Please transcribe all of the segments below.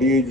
DIG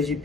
IGP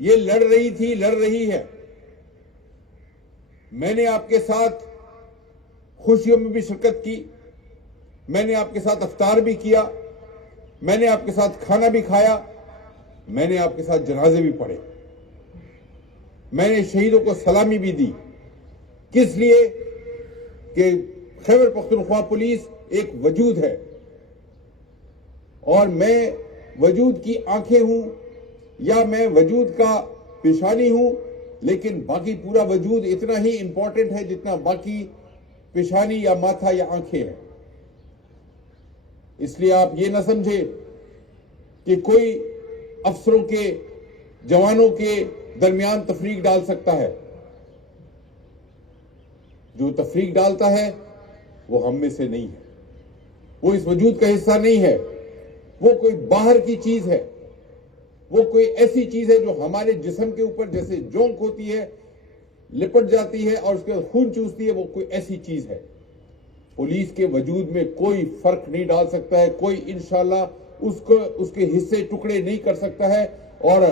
یہ لڑ رہی ہے. میں نے آپ کے ساتھ خوشیوں میں بھی شرکت کی, میں نے آپ کے ساتھ افطار بھی کیا, میں نے آپ کے ساتھ کھانا بھی کھایا, میں نے آپ کے ساتھ جنازے بھی پڑھے, میں نے شہیدوں کو سلامی بھی دی. کس لیے؟ کہ خیبر پختونخوا پولیس ایک وجود ہے, اور میں وجود کی آنکھیں ہوں یا میں وجود کا پیشانی ہوں, لیکن باقی پورا وجود اتنا ہی امپورٹنٹ ہے جتنا باقی پیشانی یا ماتھا یا آنکھیں ہیں. اس لیے آپ یہ نہ سمجھے کہ کوئی افسروں کے, جوانوں کے درمیان تفریق ڈال سکتا ہے. جو تفریق ڈالتا ہے وہ ہم میں سے نہیں ہے, وہ اس وجود کا حصہ نہیں ہے, وہ کوئی باہر کی چیز ہے, وہ کوئی ایسی چیز ہے جو ہمارے جسم کے اوپر جیسے جونک ہوتی ہے, لپٹ جاتی ہے اور اس کے بعد خون چوستی ہے, وہ کوئی ایسی چیز ہے. پولیس کے وجود میں کوئی فرق نہیں ڈال سکتا ہے, کوئی انشاءاللہ اس کے حصے ٹکڑے نہیں کر سکتا ہے. اور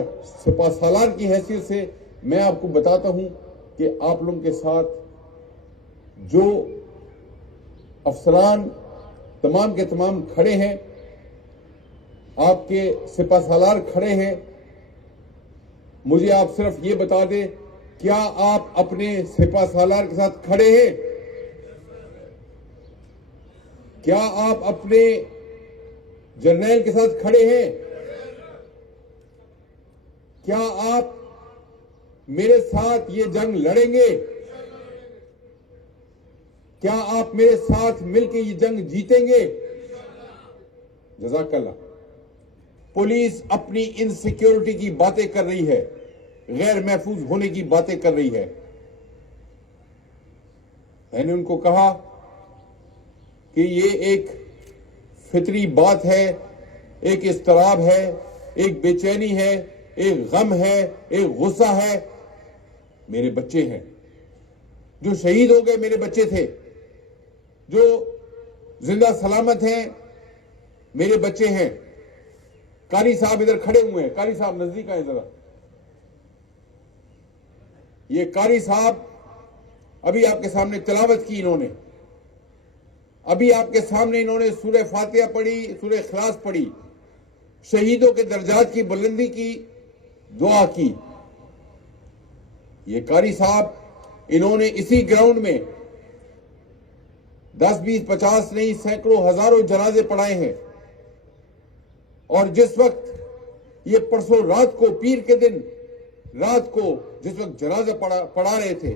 سپہ سالار کی حیثیت سے میں آپ کو بتاتا ہوں کہ آپ لوگوں کے ساتھ جو افسران تمام کے تمام کھڑے ہیں, آپ کے سپہ سالار کھڑے ہیں, مجھے آپ صرف یہ بتا دیں, کیا آپ اپنے سپہ سالار کے ساتھ کھڑے ہیں؟ کیا آپ اپنے جرنیل کے ساتھ کھڑے ہیں؟ کیا آپ میرے ساتھ یہ جنگ لڑیں گے؟ کیا آپ میرے ساتھ مل کے یہ جنگ جیتیں گے؟ جزاک اللہ. پولیس اپنی انسیکیورٹی کی باتیں کر رہی ہے, غیر محفوظ ہونے کی باتیں کر رہی ہے. میں نے ان کو کہا کہ یہ ایک فطری بات ہے, ایک اضطراب ہے, ایک بے چینی ہے, ایک غم ہے, ایک غصہ ہے. میرے بچے ہیں جو شہید ہو گئے, میرے بچے تھے. جو زندہ سلامت ہیں میرے بچے ہیں. قاری صاحب ادھر کھڑے ہوئے ہیں, قاری صاحب نزدیک آئے ذرا. یہ قاری صاحب ابھی آپ کے سامنے تلاوت کی, انہوں نے ابھی آپ کے سامنے انہوں نے سورہ فاتحہ پڑھی, سورہ اخلاص پڑھی, شہیدوں کے درجات کی بلندی کی دعا کی. یہ قاری صاحب انہوں نے اسی گراؤنڈ میں 10, 20, 50 نہیں سینکڑوں ہزاروں جنازے پڑھائے ہیں. اور جس وقت یہ پرسوں رات کو, پیر کے دن رات کو جس وقت جنازہ پڑھا رہے تھے,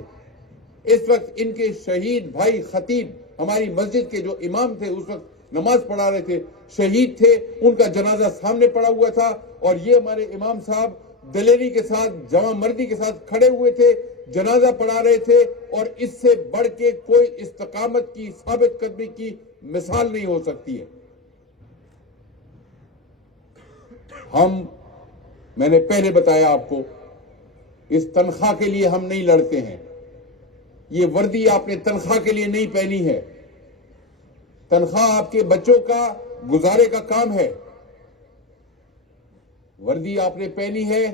اس وقت ان کے شہید بھائی خطیب ہماری مسجد کے جو امام تھے اس وقت نماز پڑھا رہے تھے, شہید تھے, ان کا جنازہ سامنے پڑا ہوا تھا. اور یہ ہمارے امام صاحب دلیری کے ساتھ, جواں مردی کے ساتھ کھڑے ہوئے تھے, جنازہ پڑھا رہے تھے. اور اس سے بڑھ کے کوئی استقامت کی, ثابت قدمی کی مثال نہیں ہو سکتی ہے. میں نے پہلے بتایا آپ کو, اس تنخواہ کے لیے ہم نہیں لڑتے ہیں. یہ وردی آپ نے تنخواہ کے لیے نہیں پہنی ہے. تنخواہ آپ کے بچوں کا گزارے کا کام ہے. وردی آپ نے پہنی ہے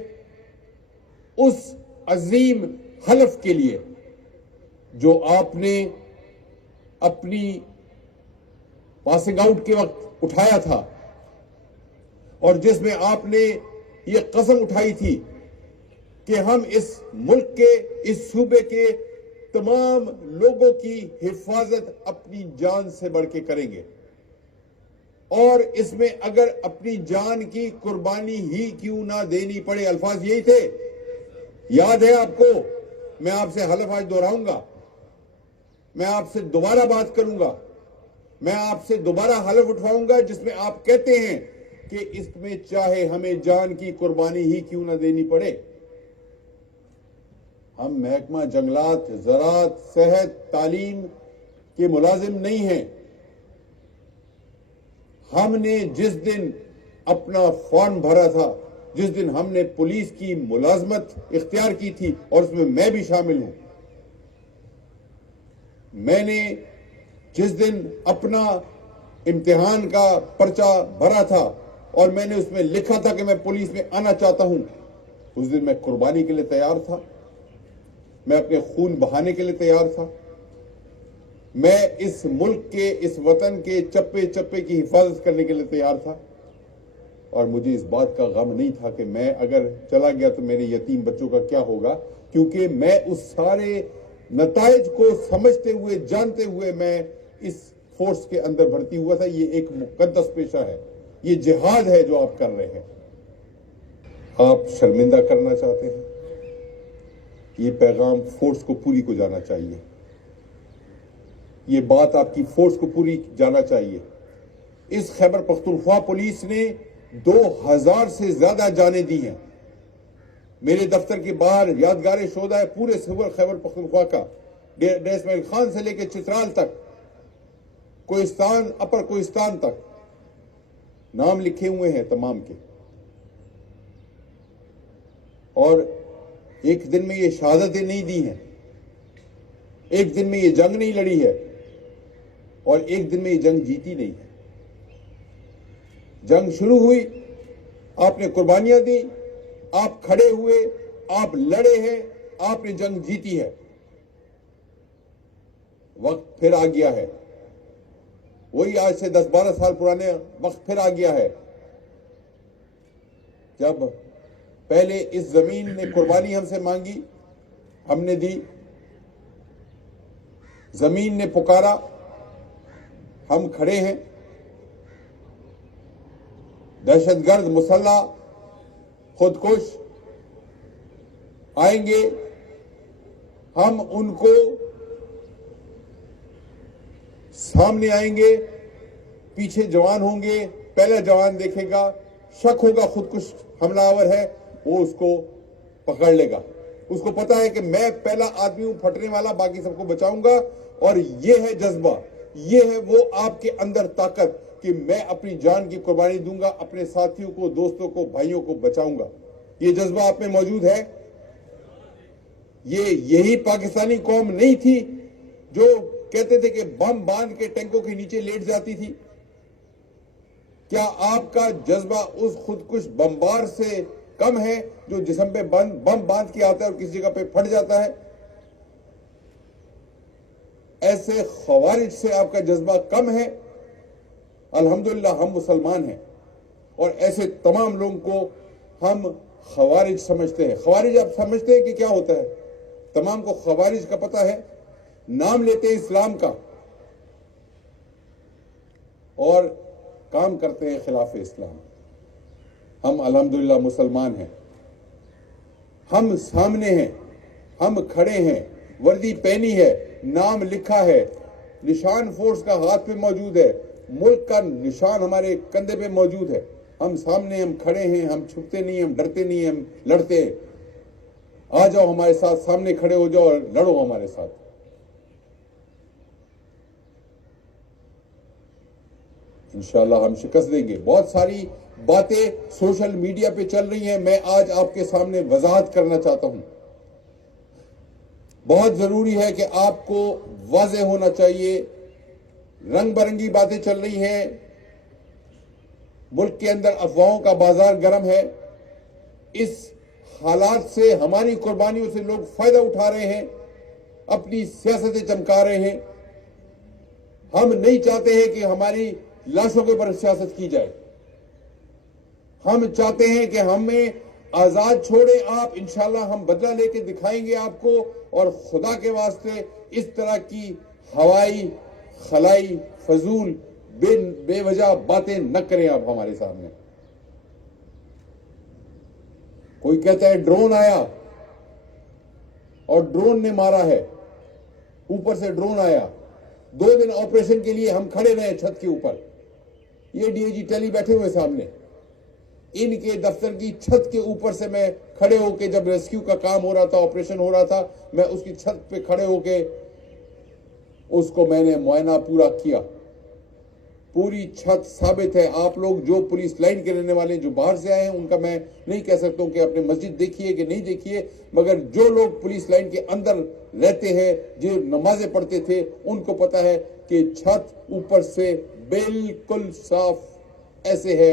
اس عظیم حلف کے لیے جو آپ نے اپنی پاسنگ آؤٹ کے وقت اٹھایا تھا, اور جس میں آپ نے یہ قسم اٹھائی تھی کہ ہم اس ملک کے, اس صوبے کے تمام لوگوں کی حفاظت اپنی جان سے بڑھ کے کریں گے. اور اس میں اگر اپنی جان کی قربانی ہی کیوں نہ دینی پڑے, الفاظ یہی تھے, یاد ہے آپ کو. میں آپ سے حلف آج دہراؤں گا, میں آپ سے دوبارہ بات کروں گا, میں آپ سے دوبارہ حلف اٹھواؤں گا جس میں آپ کہتے ہیں کہ اس میں چاہے ہمیں جان کی قربانی ہی کیوں نہ دینی پڑے. ہم محکمہ جنگلات, زراعت, صحت, تعلیم کے ملازم نہیں ہیں. ہم نے جس دن اپنا فارم بھرا تھا, جس دن ہم نے پولیس کی ملازمت اختیار کی تھی, اور اس میں بھی شامل ہوں, میں نے جس دن اپنا امتحان کا پرچہ بھرا تھا اور میں نے اس میں لکھا تھا کہ میں پولیس میں آنا چاہتا ہوں، اس دن میں قربانی کے لیے تیار تھا، میں اپنے خون بہانے کے لیے تیار تھا، میں اس ملک کے، اس وطن کے چپے چپے کی حفاظت کرنے کے لیے تیار تھا، اور مجھے اس بات کا غم نہیں تھا کہ میں اگر چلا گیا تو میرے یتیم بچوں کا کیا ہوگا، کیونکہ میں اس سارے نتائج کو سمجھتے ہوئے، جانتے ہوئے میں اس فورس کے اندر بھرتی ہوا تھا۔ یہ ایک مقدس پیشہ ہے، یہ جہاد ہے جو آپ کر رہے ہیں۔ آپ شرمندہ کرنا چاہتے ہیں، یہ پیغام فورس کو پوری کو جانا چاہیے، یہ بات آپ کی فورس کو پوری جانا چاہیے۔ اس خیبر پختونخوا پولیس نے 2000 سے زیادہ جانیں دی ہیں۔ میرے دفتر کے باہر یادگار شہداء ہے پورے خیبر پختونخوا کا، ڈیر اسماعیل خان سے لے کے چترال تک، کوہستان، اپر کوہستان تک نام لکھے ہوئے ہیں تمام کے۔ اور ایک دن میں یہ شہادتیں نہیں دی ہیں، ایک دن میں یہ جنگ نہیں لڑی ہے، اور ایک دن میں یہ جنگ جیتی نہیں ہے۔ جنگ شروع ہوئی، آپ نے قربانیاں دی، آپ کھڑے ہوئے، آپ لڑے ہیں، آپ نے جنگ جیتی ہے۔ وقت پھر آ گیا ہے، وہی آج سے 10-12 سال پرانے وقت پھر آ گیا ہے، جب پہلے اس زمین نے قربانی ہم سے مانگی، ہم نے دی، زمین نے پکارا، ہم کھڑے ہیں۔ دہشت گرد، مسلح، خودکش آئیں گے، ہم ان کو سامنے آئیں گے، پیچھے جوان ہوں گے، پہلا جوان دیکھے گا، شک ہوگا خودکش حملہ آور ہے، وہ اس کو پکڑ لے گا۔ اس کو پتا ہے کہ میں پہلا آدمی ہوں پھٹنے والا، باقی سب کو بچاؤں گا، اور یہ ہے جذبہ، یہ ہے وہ آپ کے اندر طاقت کہ میں اپنی جان کی قربانی دوں گا، اپنے ساتھیوں کو، دوستوں کو، بھائیوں کو بچاؤں گا۔ یہ جذبہ آپ میں موجود ہے؟ یہی پاکستانی قوم نہیں تھی جو کہتے تھے کہ بم باندھ کے ٹینکوں کے نیچے لیٹ جاتی تھی؟ کیا آپ کا جذبہ اس خودکش بمبار سے کم ہے جو جسم پہ بم باندھ کے آتا ہے اور کسی جگہ پہ پھٹ جاتا ہے؟ ایسے خوارج سے آپ کا جذبہ کم ہے؟ الحمدللہ ہم مسلمان ہیں، اور ایسے تمام لوگوں کو ہم خوارج سمجھتے ہیں۔ خوارج آپ سمجھتے ہیں کہ کیا ہوتا ہے؟ تمام کو خوارج کا پتہ ہے، نام لیتے ہیں اسلام کا اور کام کرتے ہیں خلاف اسلام۔ ہم الحمدللہ مسلمان ہیں، ہم سامنے ہیں، ہم کھڑے ہیں، وردی پہنی ہے، نام لکھا ہے، نشان فورس کا ہاتھ پہ موجود ہے، ملک کا نشان ہمارے کندھے پہ موجود ہے، ہم سامنے، ہم کھڑے ہیں، ہم چھپتے نہیں، ہم ڈرتے نہیں، ہم لڑتے ہیں۔ آ جاؤ ہمارے ساتھ، سامنے کھڑے ہو جاؤ اور لڑو ہمارے ساتھ۔ انشاءاللہ ہم شکست دیں گے۔ بہت ساری باتیں سوشل میڈیا پہ چل رہی ہیں، میں آج آپ کے سامنے وضاحت کرنا چاہتا ہوں۔ بہت ضروری ہے کہ آپ کو واضح ہونا چاہیے، رنگ برنگی باتیں چل رہی ہیں، ملک کے اندر افواہوں کا بازار گرم ہے۔ اس حالات سے، ہماری قربانیوں سے لوگ فائدہ اٹھا رہے ہیں، اپنی سیاستیں چمکا رہے ہیں۔ ہم نہیں چاہتے ہیں کہ ہماری لاشوں کے اوپر سیاست کی جائے، ہم چاہتے ہیں کہ ہمیں آزاد چھوڑیں آپ، انشاءاللہ ہم بدلہ لے کے دکھائیں گے آپ کو، اور خدا کے واسطے اس طرح کی ہوائی خلائی فضول بے وجہ باتیں نہ کریں آپ ہمارے سامنے۔ کوئی کہتا ہے ڈرون آیا اور ڈرون نے مارا ہے، اوپر سے ڈرون آیا، 2 دن آپریشن کے لیے ہم کھڑے رہے چھت کے اوپر، یہ ڈی اے جی ٹیلی بیٹھے ہوئے سامنے، ان کے دفتر کی چھت کے اوپر سے میں کھڑے ہو کے، جب ریسکیو کا کام ہو رہا تھا، آپریشن ہو رہا تھا، میں اس کی چھت پہ کھڑے ہو کے اس کو میں نے معائنہ پورا کیا۔ پوری چھت ثابت ہے، آپ لوگ جو پولیس لائن کے رہنے والے جو باہر سے آئے ہیں ان کا میں نہیں کہہ سکتا ہوں کہ اپنے مسجد دیکھیے کہ نہیں دیکھیے، مگر جو لوگ پولیس لائن کے اندر رہتے ہیں، جو نمازیں پڑھتے تھے، ان کو پتا ہے کہ چھت اوپر سے بالکل صاف ایسے ہے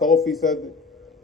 100%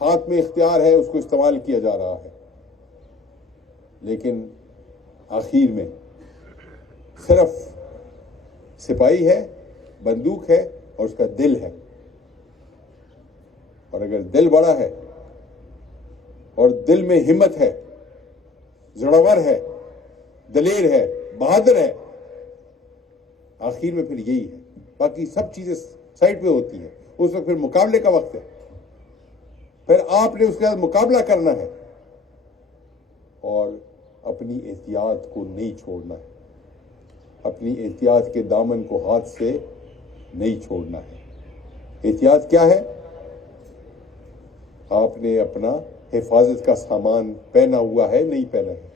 ہاتھ میں اختیار ہے اس کو استعمال کیا جا رہا ہے، لیکن آخر میں صرف سپاہی ہے، بندوق ہے اور اس کا دل ہے. اور اگر دل بڑا ہے اور دل میں ہمت ہے، زڑور ہے، دلیر ہے، بہادر ہے، آخر میں پھر یہی ہے. باقی سب چیزیں سائڈ پہ ہوتی ہیں. اس وقت پھر مقابلے کا وقت ہے، پھر آپ نے اس کے ساتھ مقابلہ کرنا ہے اور اپنی احتیاط کو نہیں چھوڑنا ہے، اپنی احتیاط کے دامن کو ہاتھ سے نہیں چھوڑنا ہے. احتیاط کیا ہے؟ آپ نے اپنا حفاظت کا سامان پہنا ہوا ہے، نہیں پہنا ہے.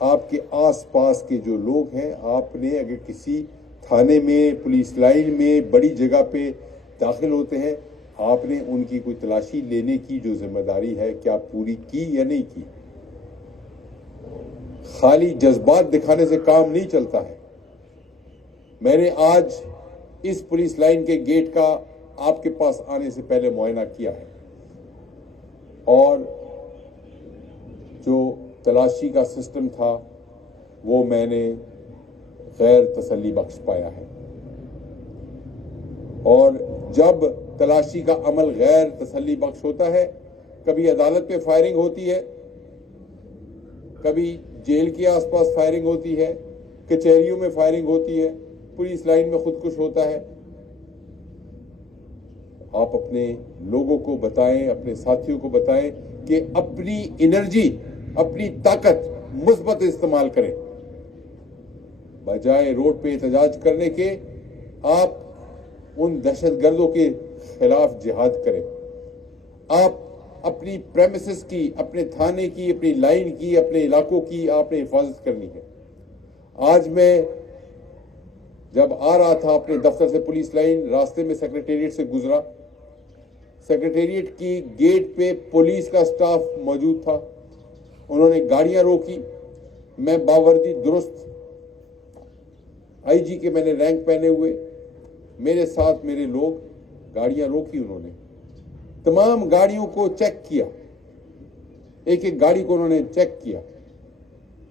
آپ کے آس پاس کے جو لوگ ہیں، آپ نے اگر کسی تھانے میں، پولیس لائن میں، بڑی جگہ پہ داخل ہوتے ہیں، آپ نے ان کی کوئی تلاشی لینے کی جو ذمہ داری ہے کیا پوری کی یا نہیں کی؟ خالی جذبات دکھانے سے کام نہیں چلتا ہے. میں نے آج اس پولیس لائن کے گیٹ کا آپ کے پاس آنے سے پہلے معائنہ کیا ہے اور جو تلاشی کا سسٹم تھا وہ میں نے غیر تسلی بخش پایا ہے. اور جب تلاشی کا عمل غیر تسلی بخش ہوتا ہے، کبھی عدالت پہ فائرنگ ہوتی ہے، کبھی جیل کے آس پاس فائرنگ ہوتی ہے، کچہریوں میں فائرنگ ہوتی ہے، پولیس لائن میں خودکش ہوتا ہے. آپ اپنے لوگوں کو بتائیں، اپنے ساتھیوں کو بتائیں کہ اپنی انرجی، اپنی طاقت مثبت استعمال کریں. بجائے روڈ پہ احتجاج کرنے کے آپ ان دہشت گردوں کے خلاف جہاد کریں. آپ اپنی پریمیسز کی، اپنے تھانے کی، اپنی لائن کی، اپنے علاقوں کی آپ نے حفاظت کرنی ہے. آج میں جب آ رہا تھا اپنے دفتر سے پولیس لائن، راستے میں سیکریٹریٹ سے گزرا. سیکریٹریٹ کی گیٹ پہ پولیس کا سٹاف موجود تھا. انہوں نے گاڑیاں روکی. میں باوردی درست آئی جی کے میں نے رینک پہنے ہوئے، میرے ساتھ میرے لوگ، گاڑیاں روکی. انہوں نے تمام گاڑیوں کو چیک کیا، ایک ایک گاڑی کو انہوں نے چیک کیا،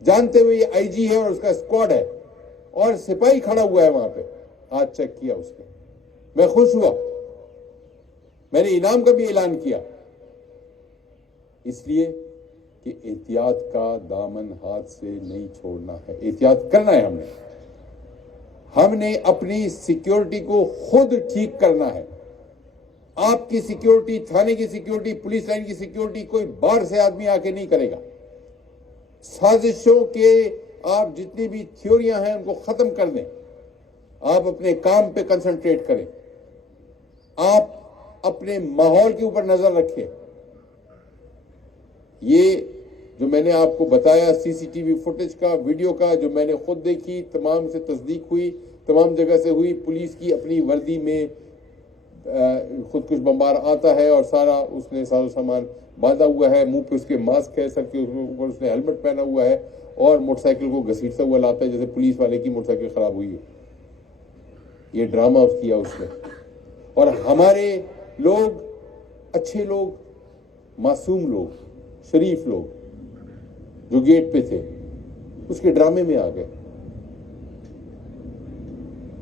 جانتے ہوئے یہ آئی جی ہے اور اس کا اسکواڈ ہے اور سپاہی کھڑا ہوا ہے وہاں پہ. آج چیک کیا اس نے. میں خوش ہوا. میں نے انعام کا بھی اعلان کیا، اس لیے کہ احتیاط کا دامن ہاتھ سے نہیں چھوڑنا ہے. احتیاط کرنا ہے. ہم نے اپنی سیکیورٹی کو خود ٹھیک کرنا ہے. آپ کی سیکیورٹی، تھانے کی سیکیورٹی، پولیس لائن کی سیکیورٹی کوئی باہر سے آدمی آ کے نہیں کرے گا. سازشوں کے آپ جتنی بھی تھیوریاں ہیں ان کو ختم کر دیں. آپ اپنے کام پہ کنسنٹریٹ کریں. آپ اپنے ماحول کے اوپر نظر رکھیں. یہ جو میں نے آپ کو بتایا سی سی ٹی وی فوٹیج کا، ویڈیو کا، جو میں نے خود دیکھی، تمام سے تصدیق ہوئی، تمام جگہ سے ہوئی. پولیس کی اپنی وردی میں خودکش بمبار آتا ہے اور سارا اس نے ساز و سامان باندھا ہوا ہے، منہ پہ اس کے ماسک ہے، سر کے اوپر اس نے ہیلمٹ پہنا ہوا ہے اور موٹر سائیکل کو گھسیٹتا ہوا لاتا ہے جیسے پولیس والے کی موٹر سائیکل خراب ہوئی ہے. یہ ڈرامہ کیا اس نے. اور ہمارے لوگ، اچھے لوگ، معصوم لوگ، شریف لوگ جو گیٹ پہ تھے اس کے ڈرامے میں آ گئے.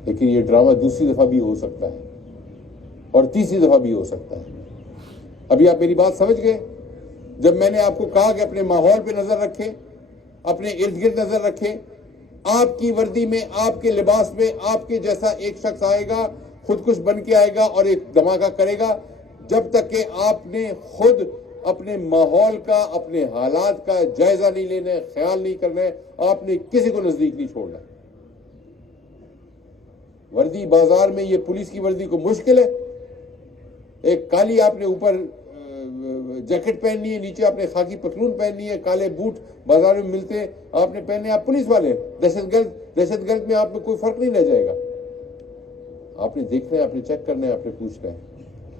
لیکن یہ ڈرامہ دوسری دفعہ بھی ہو سکتا ہے اور تیسری دفعہ بھی ہو سکتا ہے. ابھی آپ میری بات سمجھ گئے؟ جب میں نے آپ کو کہا کہ اپنے ماحول پہ نظر رکھیں، اپنے ارد گرد نظر رکھیں. آپ کی وردی میں، آپ کے لباس میں آپ کے جیسا ایک شخص آئے گا، خودکش بن کے آئے گا اور ایک دھماکہ کرے گا. جب تک کہ آپ نے خود اپنے ماحول کا، اپنے حالات کا جائزہ نہیں لینا ہے، خیال نہیں کرنا ہے، آپ نے کسی کو نزدیک نہیں چھوڑنا. وردی بازار میں یہ پولیس کی وردی کو مشکل ہے. ایک کالی آپ نے اوپر جیکٹ پہننی ہے، نیچے آپ نے خاکی پتلون پہننی ہے، کالے بوٹ بازار میں ملتے ہیں، آپ نے پہنے. آپ پولیس والے ہیں. دہشت گرد میں آپ میں کوئی فرق نہیں رہ جائے گا. آپ نے دیکھنا ہے، آپ نے چیک کرنا ہے، آپ نے پوچھنا ہے.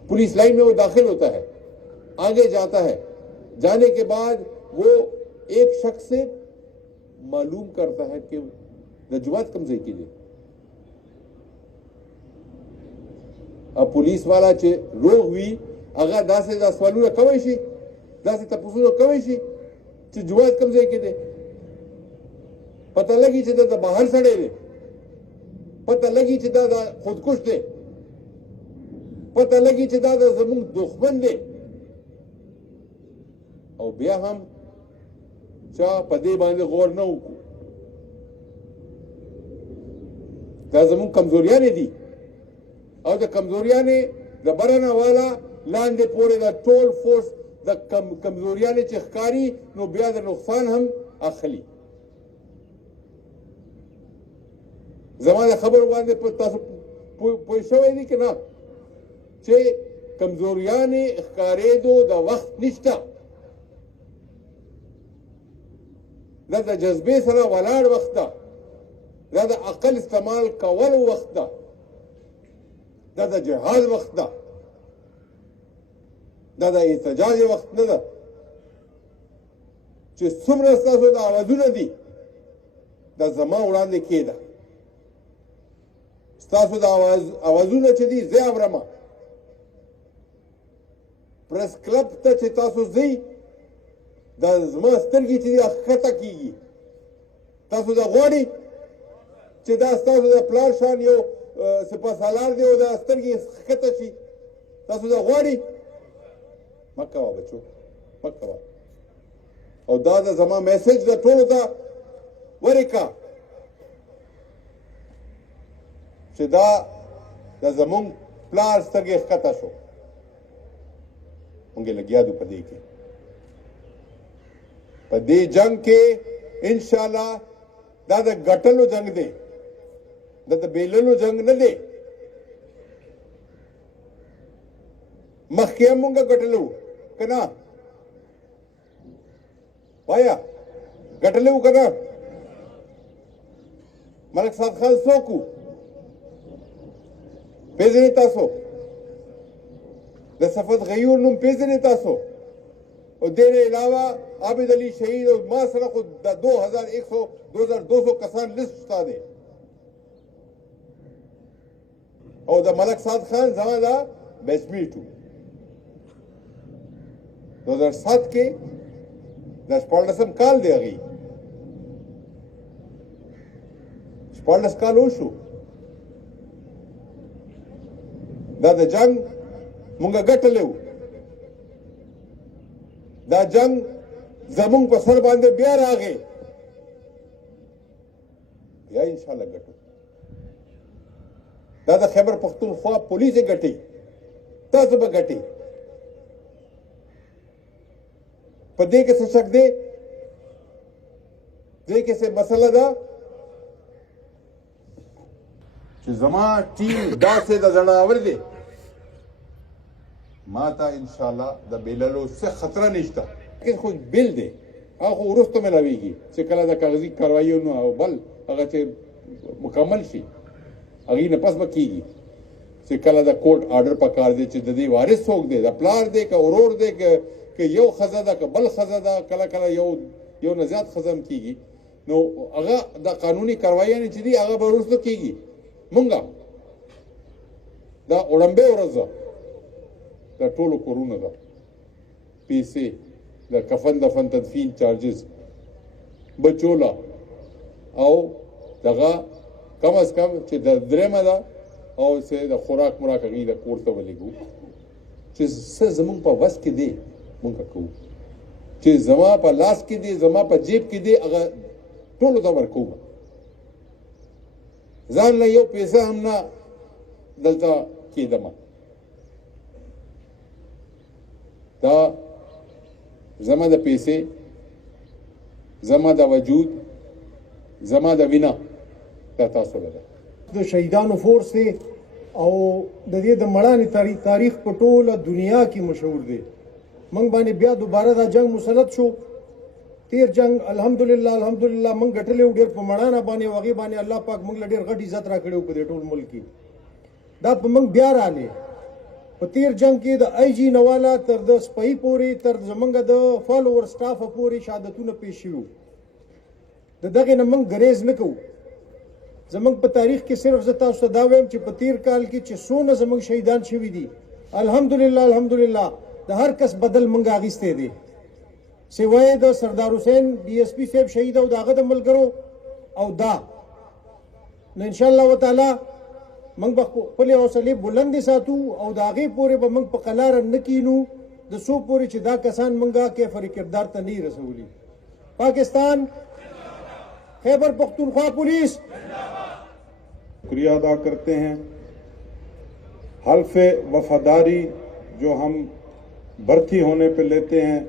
پولیس لائن میں وہ داخل ہوتا ہے، آگے جاتا ہے. جانے کے بعد وہ ایک شخص سے معلوم کرتا ہے کہ رجوعات کمزے کے لیے. اب پولیس والا روک ہوئی، هغه داسې دا سوالونه کوی شي، داسې تپوسونه کوی شي چې جواد کوم ځای کې دی، پته لګي چې دا د بهر سړی دی، پته لګي چې دا د خودکش دی، پته لګي چې دا د زموږ دښمن دی، او بیا هم چا په دې باندې غور نه وکړو. دا زموږ کمزوریانې دي او د کمزوریانې د برنه والا لاندې پورې د ټول فورس د کمزوریانې چې ښکاري نو بیا د نقصان هم اخلي. زما د خبرو باندې تاسو پوه شوی دي که نه چې کمزوریانې ښکارېدو د وخت نشته، دا د جذبې سره ولاړ وخت ده، دا د عقل استعمال کول وخت ده، دا د جهاد وخت ده، دا د احتجاج وخت نه ده چې څومره ستاسو د آوازونه دي دا زما وړاندې کېده. ستاسو د آوازونه چې دي زه اورم. پریس کلب ته چې تاسو ځئ دا زما سترګې چې دي ښکته کېږي. تاسو دا غواړئ چې دا ستاسو د پلار شان یو سپه سالار دی او دا سترګې ښکته شي؟ تاسو دا غواړئ؟ مه کوه بچو، مه کوه. او دا د زما میسج د ټولو ته ورکړه چې دا د زمونږ پلار سترګې ښکته شو. مونږ لګیا دو په دې کې، په دې جنگ کې انشاءاللہ دا د ګټلو جنگ دی، دا د بیللو جنگ نه دی. مخکې هم مونږ ګټلو که نه؟ وایا ګټلو که نه؟ ملک صاد خان څوک و پیژنئ تاسو؟ د صفت غیور نوم پیژنئ تاسو؟ او دې نه علاوه عابد علي شهید او ما سره خو د 2200 کسان لست شته دی. او د ملک صاد خان زما دا بیچ میټ و 2007 کې د 14 کال دی، هغې 14 کال وشو. دا د جنگ مونږ ګټلی و، دا جنگ زمونږ په سر باندې بیا راغی، بیا انشاءالله ګټو. دا د خیبر پختونخوا پولیس یې ګټي، تاسو به ګټي. په دې کې څه شک دی؟ دې کې څه مسله ده چې زما ټیم داسې د زړاور دی، ما ته انشاءالله د بیللو څه خطره نشته. لیکن خو بیل دی، هغه خو وروسته میلاویږي چې کله د کاغذي کارواییونو او بل هغه چې مکمل شي هغې نه پس به کېږي چې کله د کوټ آرډر پکار دی چې د دې وارث څوک دی، د پلار دی که ورور دی که یو ښځه ده که بل ښځه ده، کله کله یو نه زیات ښځه هم کېږي، نو هغه د قانوني کارواییانې چې دي هغه به وروسته کېږي. مونږه دا وړمبې ورځ ده، د ټولو کورونه ده، پیسې د کفن دفن تدفین چارجز بچوله او دغه کم از کم چې د درېمه ده او چې د خوراک مراک هغې د کور ته ولېږو چې څه زمونږ په وس کې دی مونږ کوو، چې زما په لاس کې دی زما په جیب کې دی هغه ټولو ته ورکوم. ځان له یو پیسه هم نه دلته کېدمه. دا زما د پیسې، زما د وجود، زما د وینا دا تاسو لره. د شهیدانو فورس دی او د دې د مړانې تاریخ په ټوله دنیا کې مشهور دی. موږ باندې بیا دوباره دا جنگ مسلط شو. تیر جنگ الحمدلله موږ ګټلی و ډېر په مړانه باندې، هغې باندې الله پاک موږ له ډېر غټ عزت را کړی و په دې ټول ملک کې. دا په موږ بیا راغلی په تیر جنگ کې د آی جي نواله تر د سپۍ پورې تر زمونږ د فالوور سټافه پورې شهادتونه پیش شوي وو. د دغې نه موږ ګریز نه کوو. زمونږ په تاریخ کې صرف زه تاسو ته دا وایم چې په تیر کال کې چې څونه زمونږ شهیدان شوي دي الحمدللہ د هر کس بدل منګه اغیسته دي سوای د سردار حسین ڈی ایس پی صاحب شهید او داغه د ملګرو او دا نو ان شاء الله تعالی منګ په له حوصله بلند ساتو او داغه پورې به منګ په قلار نکینو د سو پورې چې دا کسان منګه کې فری کردار ته نه رسولي پاکستان خیبر پختونخوا پولیس شکریہ ادا کرتے ہیں. حلف وفاداری جو ہم برتی ہونے پہ لیتے ہیں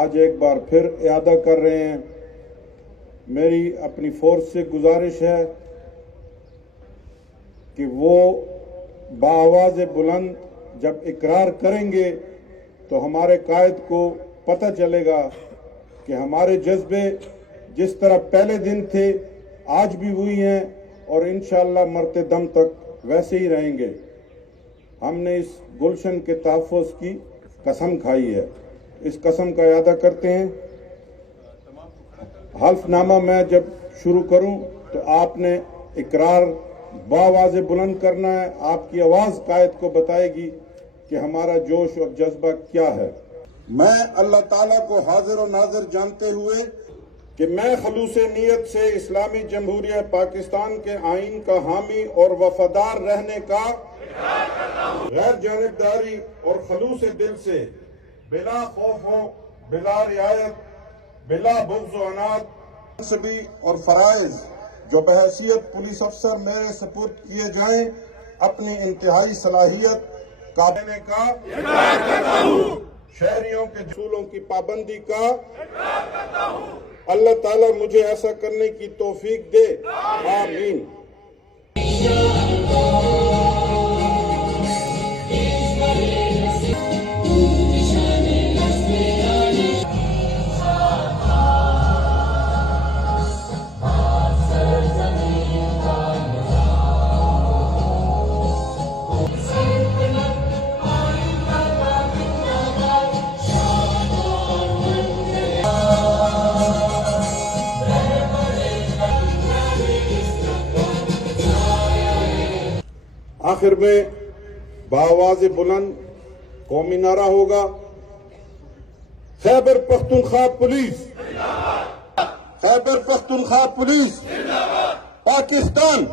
آج ایک بار پھر اعادہ کر رہے ہیں. میری اپنی فورس سے گزارش ہے کہ وہ بآواز بلند جب اقرار کریں گے تو ہمارے قائد کو پتہ چلے گا کہ ہمارے جذبے جس طرح پہلے دن تھے آج بھی وہی ہیں اور انشاءاللہ مرتے دم تک ویسے ہی رہیں گے. ہم نے اس گلشن کے تحفظ کی قسم کھائی ہے. اس قسم کا اعادہ کرتے ہیں. حلف نامہ میں جب شروع کروں تو آپ نے اقرار بآواز بلند کرنا ہے. آپ کی آواز قائد کو بتائے گی کہ ہمارا جوش اور جذبہ کیا ہے. میں اللہ تعالیٰ کو حاضر و ناظر جانتے ہوئے کہ میں خلوص نیت سے اسلامی جمہوریہ پاکستان کے آئین کا حامی اور وفادار رہنے کا غیر جانبداری اور خلوص دل سے بلا خوف و بلا رعایت بلا بغض و عناد منصبی اور فرائض جو بحیثیت پولیس افسر میرے سپرد کیے جائیں اپنی انتہائی صلاحیت کا دینے کا شہریوں کے اصولوں کی پابندی کا اللہ تعالیٰ مجھے ایسا کرنے کی توفیق دے. آمین. آخر میں بآواز بلند قومی نعرہ ہوگا خیبر پختونخوا پولیس، خیبر پختونخوا پولیس، پاکستان